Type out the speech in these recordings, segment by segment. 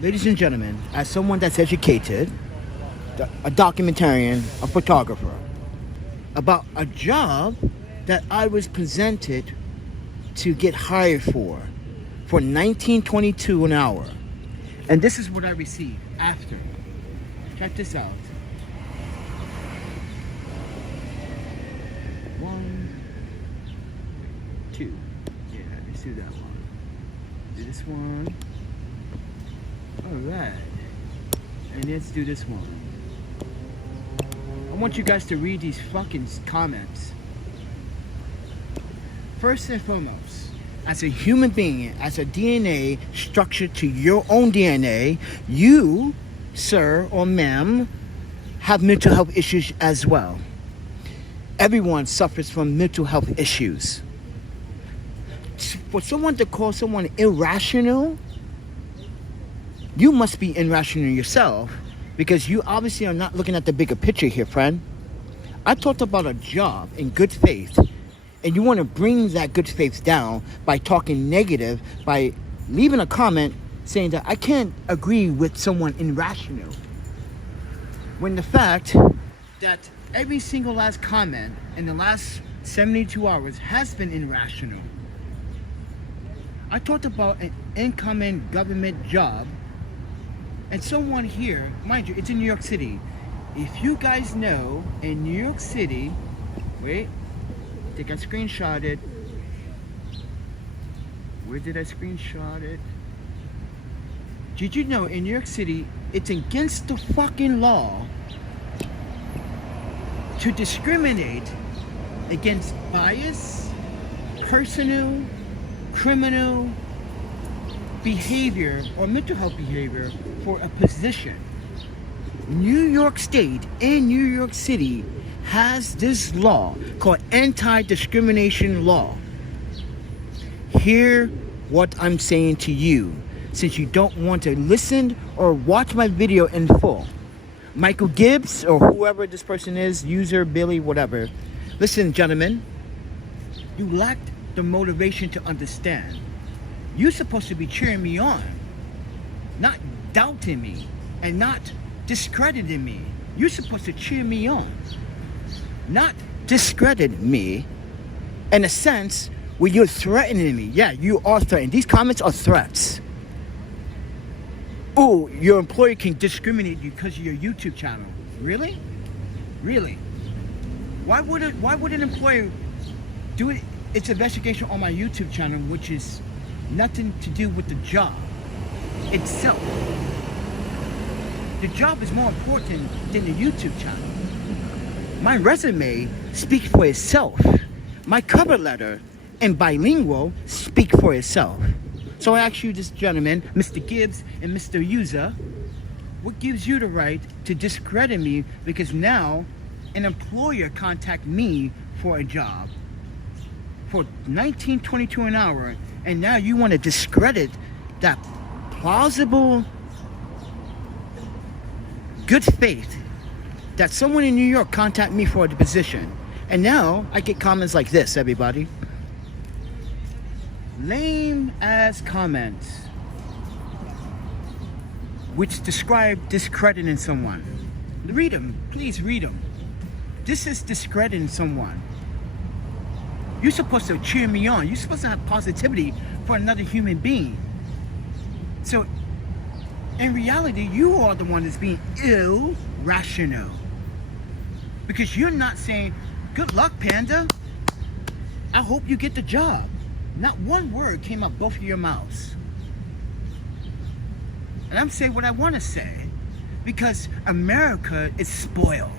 ladies and gentlemen, as someone that's educated, a documentarian, a photographer, about a job that I was presented to get hired for $19.22 an hour. And this is what I received after. Check this out. 1, 2. Yeah, let's do that one. Do this one. Alright. And let's do this one. I want you guys to read these fucking comments. First and foremost, as a human being, as a DNA structured to your own DNA, you, sir or ma'am, have mental health issues as well. Everyone suffers from mental health issues. For someone to call someone irrational, you must be irrational yourself, because you obviously are not looking at the bigger picture here, friend. I talked about a job in good faith, and you want to bring that good faith down by talking negative, by leaving a comment saying that I can't agree with someone irrational. When the fact that every single last comment in the last 72 hours has been irrational. I talked about an incoming government job, and someone here, mind you, it's in New York City. If you guys know, in New York City, wait, I think I screenshot it. Where did I screenshot it? Did you know in New York City, it's against the fucking law to discriminate against bias, personal, criminal behavior or mental health behavior for a position. New York State and New York City has this law called anti-discrimination law. Hear what I'm saying to you, since you don't want to listen or watch my video in full. Michael Gibbs, or whoever this person is, user, Billy, whatever. Listen, gentlemen, you lacked the motivation to understand. You're supposed to be cheering me on, not doubting me and not discrediting me. You're supposed to cheer me on, not discredit me in a sense where you're threatening me. Yeah, you are threatening. These comments are threats. Oh, your employer can discriminate you because of your YouTube channel. Really? Really? Why would an employer do it? Its investigation on my YouTube channel, which is nothing to do with the job itself. The job is more important than the YouTube channel. My resume speaks for itself. My cover letter and bilingual speak for itself. So I ask you, this gentleman, Mr. Gibbs and Mr. User, what gives you the right to discredit me because now an employer contact me for a job for $19.22 an hour, and now you want to discredit that plausible good faith that someone in New York contact me for the position. And now I get comments like this, everybody. Lame ass comments which describe discrediting someone. Read them, please read them. This is discrediting someone. You're supposed to cheer me on. You're supposed to have positivity for another human being. So in reality, you are the one that's being irrational, because you're not saying, good luck, Panda, I hope you get the job. Not one word came out both of your mouths. And I'm saying what I want to say, because America is spoiled.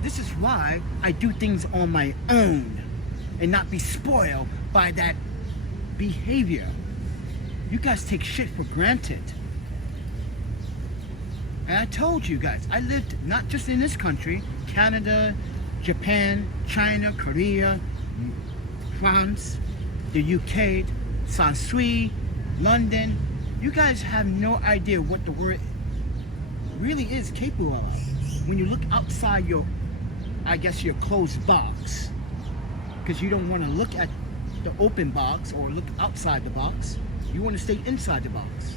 This is why I do things on my own and not be spoiled by that behavior. You guys take shit for granted. And I told you guys, I lived not just in this country, Canada, Japan, China, Korea, France, the UK, Sansui, London. You guys have no idea what the word really is capable of when you look outside your, I guess, your closed box, because you don't want to look at the open box or look outside the box. You want to stay inside the box.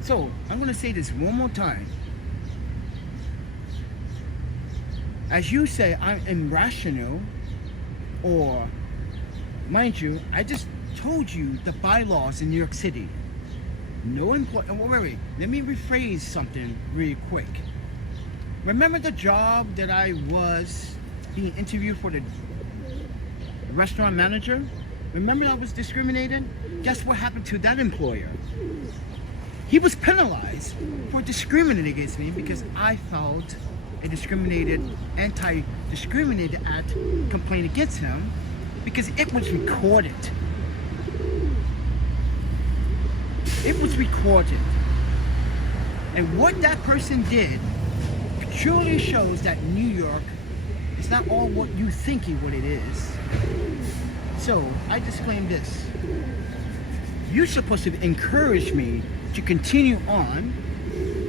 So, I'm going to say this one more time. As you say, I'm irrational, or, mind you, I just told you the bylaws in New York City. No employee, wait, let me rephrase something really quick. Remember the job that I was being interviewed for, the restaurant manager? Remember I was discriminated? Guess what happened to that employer? He was penalized for discriminating against me because I filed a anti-discriminated act complaint against him because it was recorded. It was recorded. And what that person did truly shows that New York is not all what you think what it is. So, I disclaim this. You're supposed to encourage me to continue on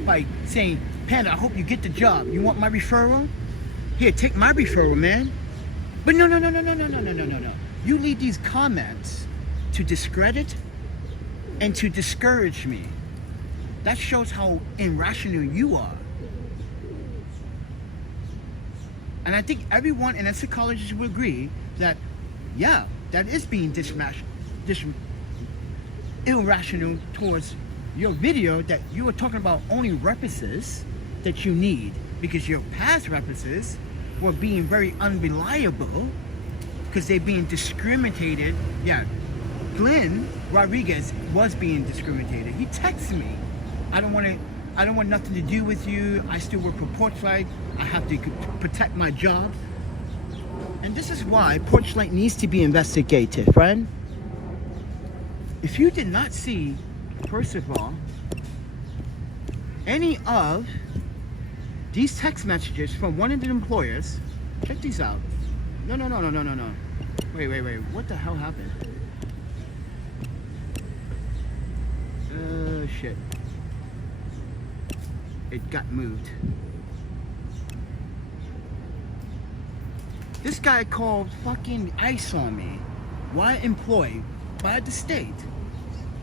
by saying, Panda, I hope you get the job. You want my referral? Here, take my referral, man. But no. You leave these comments to discredit and to discourage me. That shows how irrational you are. And I think everyone, and as psychologists will agree, that, yeah, that is being irrational towards your video, that you were talking about only references that you need because your past references were being very unreliable because they're being discriminated. Yeah, Glenn Rodriguez was being discriminated. He texted me, I don't want nothing to do with you. I still work for Porchlight. I have to protect my job. And this is why Porchlight needs to be investigated, friend. If you did not see, first of all, any of these text messages from one of the employers, check these out. No. Wait. What the hell happened? Shit. It got moved. This guy called fucking ICE on me. Why employed by the state?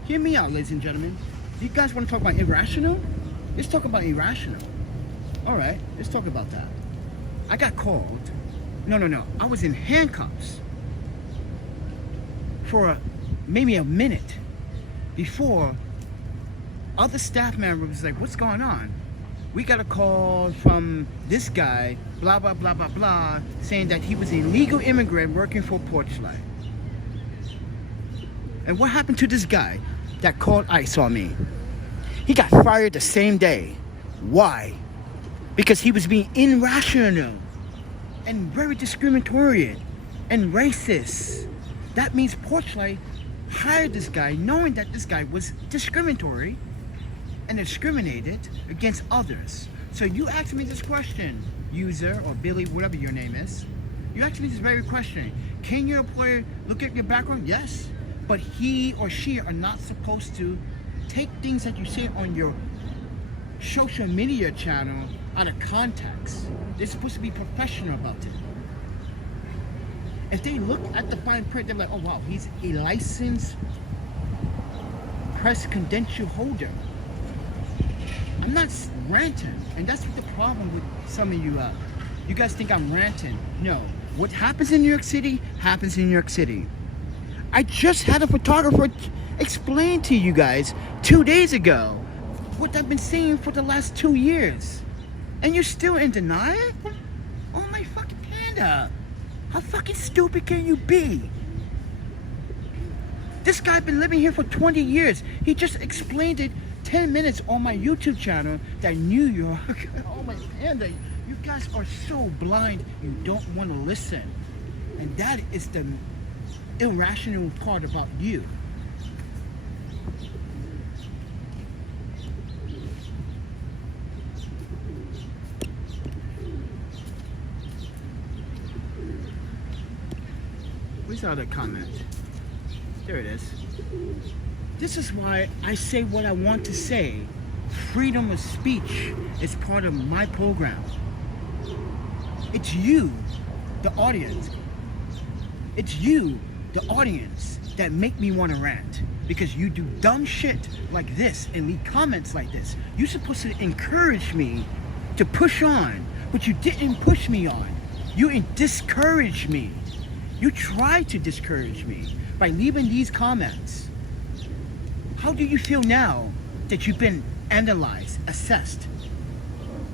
Hear me out, ladies and gentlemen. You guys want to talk about irrational? Let's talk about irrational. Alright, let's talk about that. I got called. No. I was in handcuffs for maybe a minute before other staff members was like, what's going on? We got a call from this guy, blah, blah, blah, blah, blah, saying that he was an illegal immigrant working for Porchlight. And what happened to this guy that called ICE on me? He got fired the same day. Why? Because he was being irrational and very discriminatory and racist. That means Porchlight hired this guy knowing that this guy was discriminatory and discriminated against others. So you asked me this question, user or Billy, whatever your name is. You asked me this very question. Can your employer look at your background? Yes. But he or she are not supposed to take things that you say on your social media channel out of context. They're supposed to be professional about it. If they look at the fine print, they're like, oh wow, he's a licensed press credential holder. I'm not ranting, and that's what the problem with some of you. You guys think I'm ranting. No, what happens in New York City happens in New York City. I just had a photographer explain to you guys 2 days ago what I've been saying for the last 2 years, and you're still in denial? Oh my fucking Panda! How fucking stupid can you be? This guy been living here for 20 years. He just explained it 10 minutes on my YouTube channel that New York, oh my Panda, you guys are so blind, you don't want to listen. And that is the irrational part about you. Where's the other comment? There it is. This is why I say what I want to say. Freedom of speech is part of my program. It's you, the audience. It's you, the audience, that make me want to rant. Because you do dumb shit like this and leave comments like this. You're supposed to encourage me to push on, but you didn't push me on. You discouraged me. You tried to discourage me by leaving these comments. How do you feel now that you've been analyzed, assessed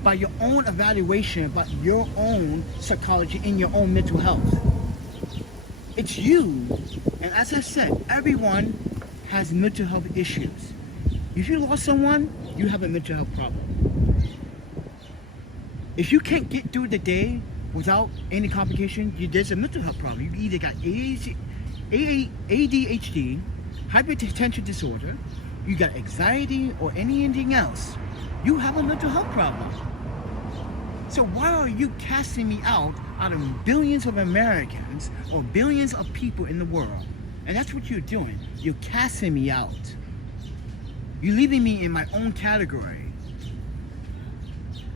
by your own evaluation about your own psychology and your own mental health? It's you. And as I said, everyone has mental health issues. If you lost someone, you have a mental health problem. If you can't get through the day without any complication, there's a mental health problem. You either got ADHD, hypertension disorder, you got anxiety, or anything else. You have a mental health problem. So why are you casting me out of billions of Americans or billions of people in the world? And that's what you're doing. You're casting me out. You're leaving me in my own category.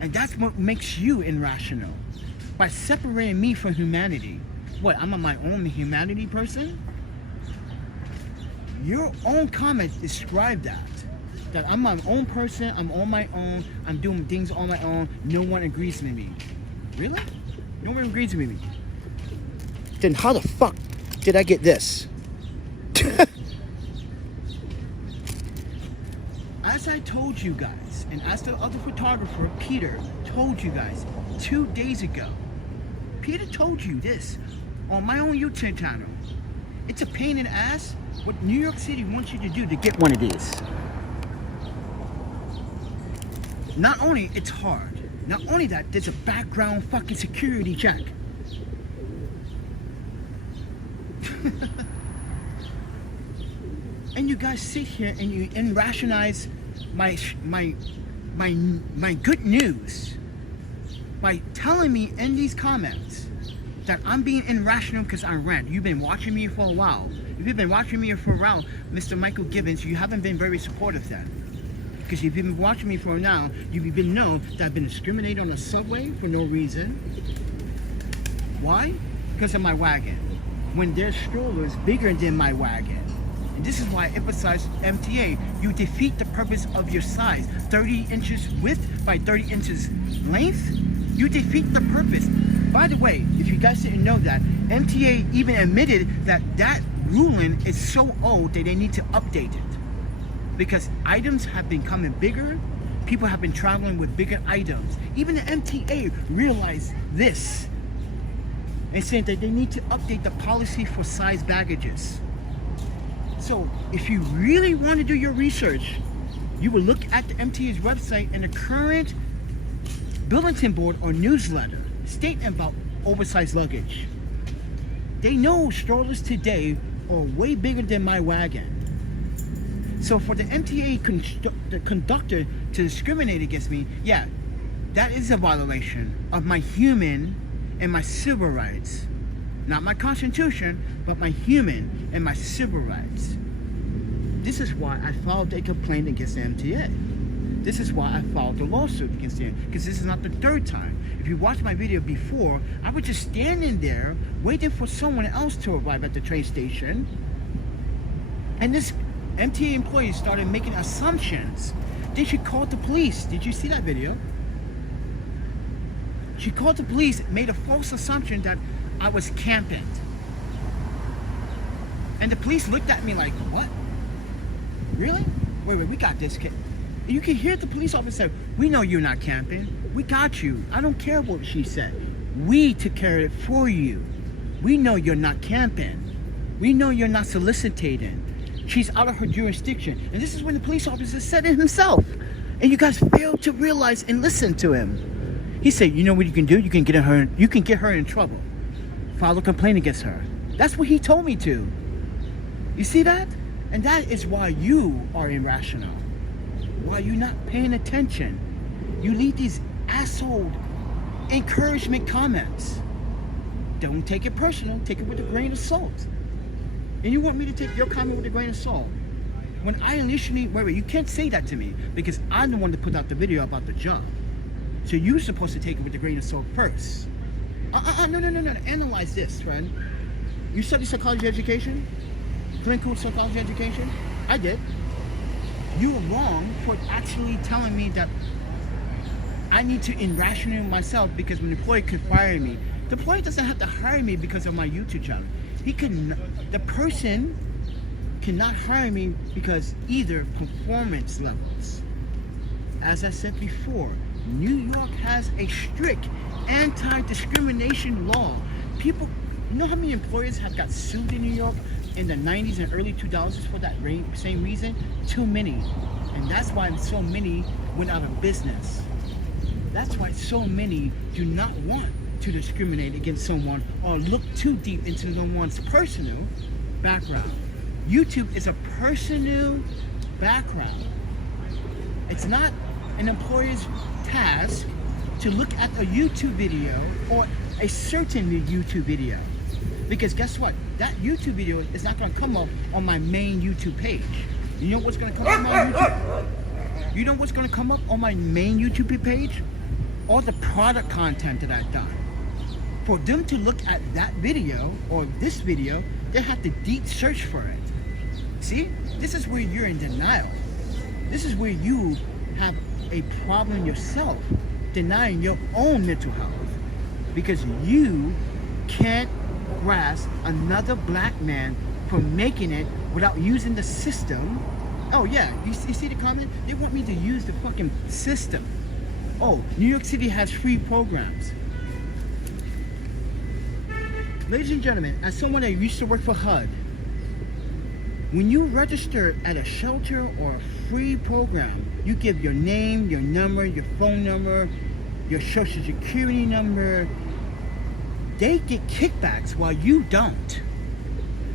And that's what makes you irrational. By separating me from humanity. What, I'm my own humanity person? Your own comments describe that. That I'm my own person, I'm on my own, I'm doing things on my own, no one agrees with me. Really? No one agrees with me. Then how the fuck did I get this? As I told you guys, and as the other photographer, Peter, told you guys 2 days ago, Peter told you this on my own YouTube channel. It's a pain in the ass what New York City wants you to do to get one of these. Not only it's hard, not only that, there's a background fucking security check. And you guys sit here and you irrationalize my good news by telling me in these comments that I'm being irrational because I rant. You've been watching me for a while. If you've been watching me for a while, Mr. Michael Gibbons, you haven't been very supportive then. Because if you've been watching me for now, you've been know that I've been discriminated on the subway for no reason. Why? Because of my wagon. When their stroller is bigger than my wagon. And this is why I emphasize MTA. You defeat the purpose of your size. 30 inches width by 30 inches length. You defeat the purpose. By the way, if you guys didn't know that, MTA even admitted that that ruling is so old that they need to update it. Because items have been becoming bigger. People have been traveling with bigger items. Even the MTA realized this. And saying that they need to update the policy for size baggages. So if you really want to do your research, you will look at the MTA's website and the current bulletin board or newsletter stating about oversized luggage. They know strollers today are way bigger than my wagon. So for the MTA the conductor to discriminate against me, yeah, that is a violation of my human and my civil rights. Not my constitution, but my human and my civil rights. This is why I filed a complaint against the MTA. This is why I filed a lawsuit against them, because this is not the third time. If you watched my video before, I was just standing there waiting for someone else to arrive at the train station. And this MTA employee started making assumptions. Then she called the police. Did you see that video? She called the police, made a false assumption that I was camping. And the police looked at me like, what? Really? Wait, we got this kid. And you can hear the police officer say, we know you're not camping. We got you. I don't care what she said. We took care of it for you. We know you're not camping. We know you're not soliciting. She's out of her jurisdiction. And this is when the police officer said it himself. And you guys failed to realize and listen to him. He said, you know what you can do? You can get her in trouble. File a complaint against her. That's what he told me to. You see that? And that is why you are irrational. Why you're not paying attention. You leave these asshole encouragement comments. Don't take it personal. Take it with a grain of salt. And you want me to take your comment with a grain of salt? When I initially, wait, you can't say that to me because I'm the one that put out the video about the job. So you're supposed to take it with a grain of salt first. No. Analyze this, friend. You study psychology education? clinical psychology education? I did. You were wrong for actually telling me that I need to irrationalize myself because an employer could fire me. The employer doesn't have to hire me because of my YouTube channel. The person cannot hire me because either performance levels. As I said before, New York has a strict anti-discrimination law. People, you know how many employers have got sued in New York in the 90s and early 2000s for that same reason? Too many. And that's why so many went out of business. That's why so many do not want to discriminate against someone or look too deep into someone's personal background. YouTube is a personal background. It's not an employer's task to look at a YouTube video or a certain YouTube video. Because guess what? That YouTube video is not going to come up on my main YouTube page. You know what's going to come up on my YouTube? You know what's going to come up on my main YouTube page? All the product content that I've done. For them to look at that video or this video, they have to deep search for it. See? This is where you're in denial. This is where you have a problem yourself, denying your own mental health. Because you can't grasp another black man for making it without using the system. Oh yeah, you see the comment? They want me to use the fucking system. Oh, New York City has free programs. Ladies and gentlemen, as someone that used to work for HUD, when you register at a shelter or a free program, you give your name, your number, your phone number, your social security number. They get kickbacks while you don't.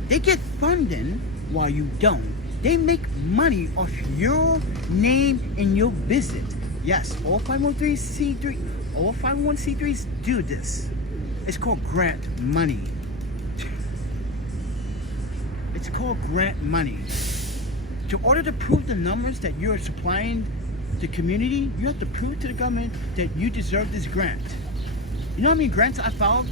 They get funding while you don't. They make money off your name and your visit. Yes, all 501c3s do this. It's called grant money. It's called grant money. In order to prove the numbers that you're supplying the community, you have to prove to the government that you deserve this grant. You know how many grants I filed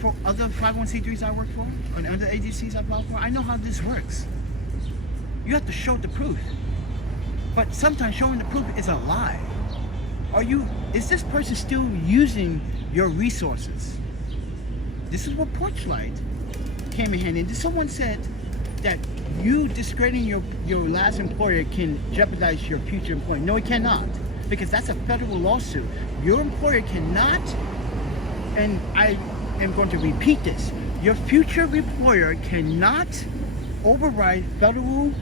for other 501c3s I work for and other agencies I filed for? I know how this works. You have to show the proof. But sometimes showing the proof is a lie. Is this person still using your resources? This is what Porchlight came in handy. Someone said that you discrediting your last employer can jeopardize your future employer. No, it cannot, because that's a federal lawsuit. Your employer cannot, and I am going to repeat this, your future employer cannot override federal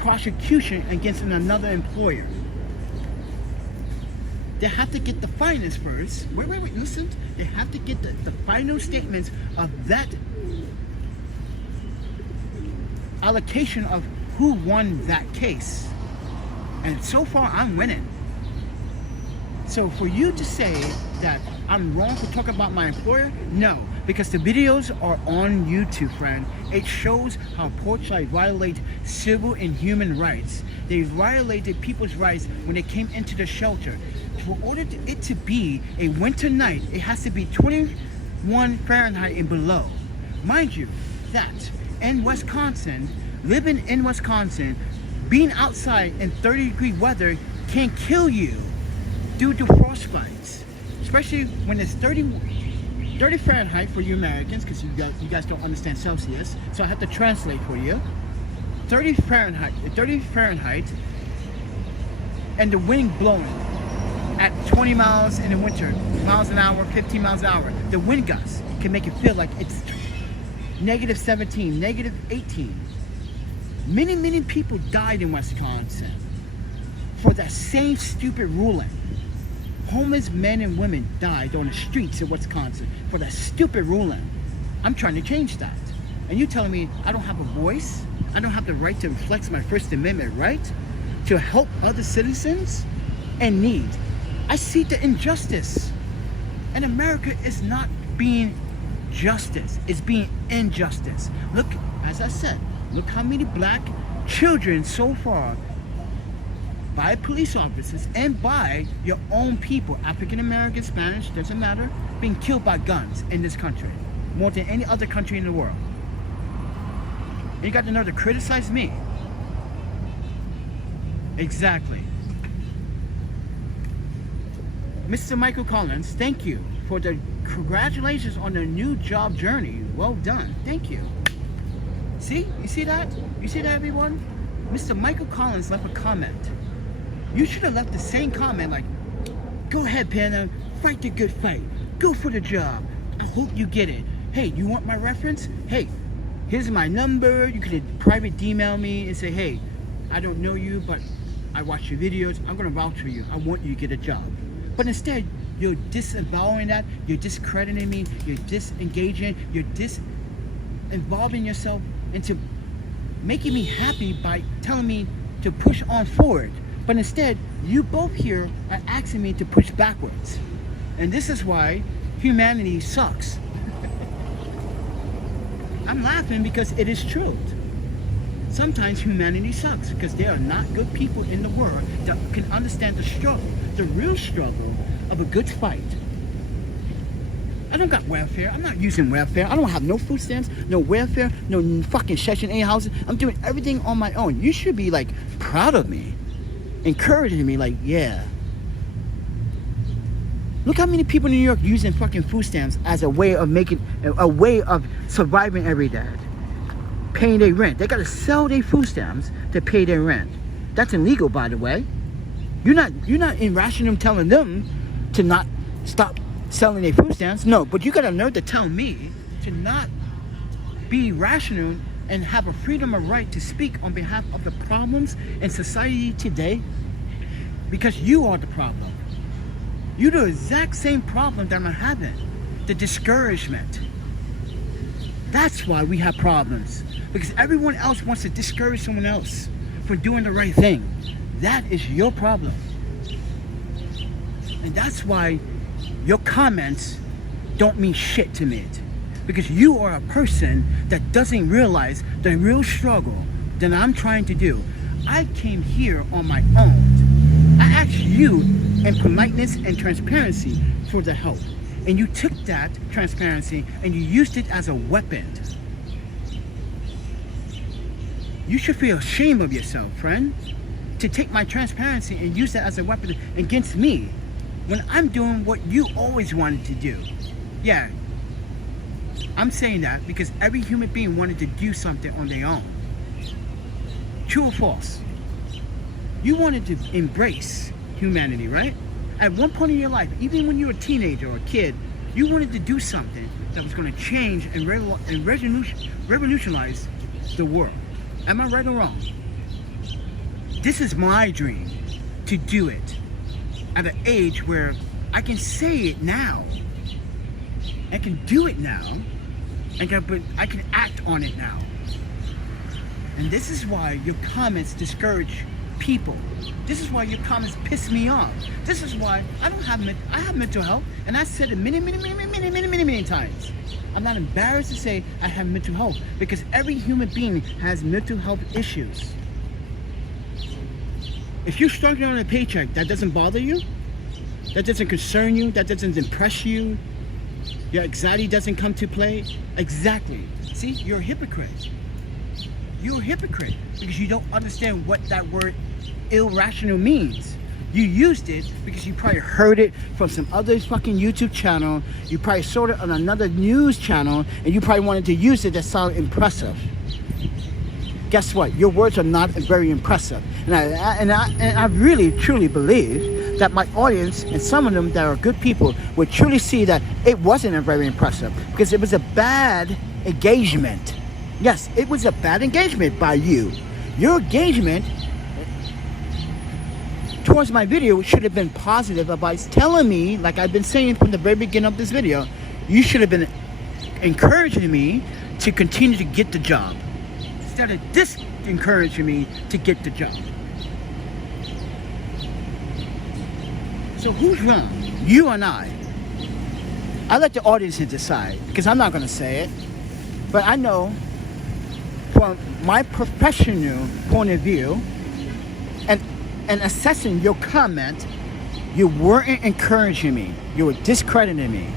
prosecution against another employer. They have to get the finance first. Wait, listen. They have to get the final statements of that allocation of who won that case. And so far, I'm winning. So for you to say that I'm wrong for talking about my employer, no. Because the videos are on YouTube, friend. It shows how Porchlight violates civil and human rights. They violated people's rights when they came into the shelter. For order it to be a winter night, it has to be 21 Fahrenheit and below. Mind you, that in Wisconsin, living in Wisconsin, being outside in 30-degree weather can kill you due to frostbites. Especially when it's 30 Fahrenheit for you Americans, because you guys don't understand Celsius, so I have to translate for you. 30 Fahrenheit, and the wind blowing at 20 miles in the winter, miles an hour, 15 miles an hour. The wind gusts can make it feel like it's negative 17, negative 18. Many people died in Wisconsin for that same stupid ruling. Homeless men and women died on the streets of Wisconsin for that stupid ruling. I'm trying to change that. And you telling me I don't have a voice? I don't have the right to flex my First Amendment right to help other citizens in need. I see the injustice. And America is not being justice. It's being injustice. Look, as I said, look how many black children so far by police officers and by your own people, African American, Spanish, doesn't matter, being killed by guns in this country, more than any other country in the world. And you got the nerve to criticize me. Exactly. Mr. Michael Collins, thank you for the congratulations on the new job journey. Well done. Thank you. See? You see that? You see that, everyone? Mr. Michael Collins left a comment. You should have left the same comment like, go ahead, Panda, fight the good fight. Go for the job. I hope you get it. Hey, you want my reference? Hey, here's my number. You could private email me and say, hey, I don't know you, but I watch your videos. I'm going to vouch for you. I want you to get a job. But instead, you're disavowing that. You're discrediting me. You're disengaging. You're disinvolving yourself into making me happy by telling me to push on forward. But instead, you both here are asking me to push backwards. And this is why humanity sucks. I'm laughing because it is true. Sometimes humanity sucks because there are not good people in the world that can understand the struggle, the real struggle of a good fight. I don't got welfare. I'm not using welfare. I don't have no food stamps, no welfare, no fucking Section 8 houses. I'm doing everything on my own. You should be like proud of me, encouraging me like, yeah. Look how many people in New York using fucking food stamps as a way of surviving every day. Paying their rent. They gotta sell their food stamps to pay their rent. That's illegal, by the way. You're not irrational telling them to not stop selling their food stamps. No, but you got a nerve to tell me to not be rational and have a freedom of right to speak on behalf of the problems in society today, because you are the problem. You're the exact same problem that I'm having. The discouragement. That's why we have problems. Because everyone else wants to discourage someone else from doing the right thing. That is your problem. And that's why your comments don't mean shit to me. Because you are a person that doesn't realize the real struggle that I'm trying to do. I came here on my own. I asked you in politeness and transparency for the help. And you took that transparency and you used it as a weapon. You should feel ashamed of yourself, friend, to take my transparency and use that as a weapon against me when I'm doing what you always wanted to do. Yeah, I'm saying that because every human being wanted to do something on their own. True or false? You wanted to embrace humanity, right? At one point in your life, even when you were a teenager or a kid, you wanted to do something that was going to change and revolutionize the world. Am I right or wrong? This is my dream, to do it at an age where I can say it now. I can do it now. But I can act on it now. And this is why your comments discourage people. This is why your comments piss me off. This is why I have mental health, and I said it many times. I'm not embarrassed to say I have mental health because every human being has mental health issues. If you're struggling on a paycheck, that doesn't bother you? That doesn't concern you? That doesn't impress you? Your anxiety doesn't come to play? Exactly. See, you're a hypocrite. You're a hypocrite because you don't understand what that word irrational means. You used it because you probably heard it from some other fucking YouTube channel. You probably saw it on another news channel, and you probably wanted to use it to sound impressive. Guess what? Your words are not very impressive. And I really, truly believe that my audience, and some of them that are good people, would truly see that it wasn't a very impressive because it was a bad engagement. Yes, it was a bad engagement by you. Your engagement towards my video should have been positive about telling me, like I've been saying from the very beginning of this video, you should have been encouraging me to continue to get the job instead of disencouraging me to get the job. So who's wrong? You and I. I let the audience decide because I'm not going to say it, but I know from my professional point of view and assessing your comment, you weren't encouraging me. You were discrediting me.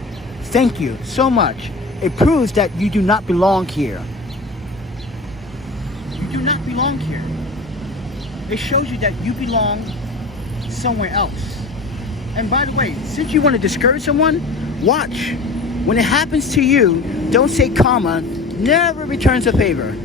Thank you so much. It proves that you do not belong here. do not belong here. It shows you that you belong somewhere else. And by the way, since you want to discourage someone, watch. When it happens to you, don't say karma never returns a favor.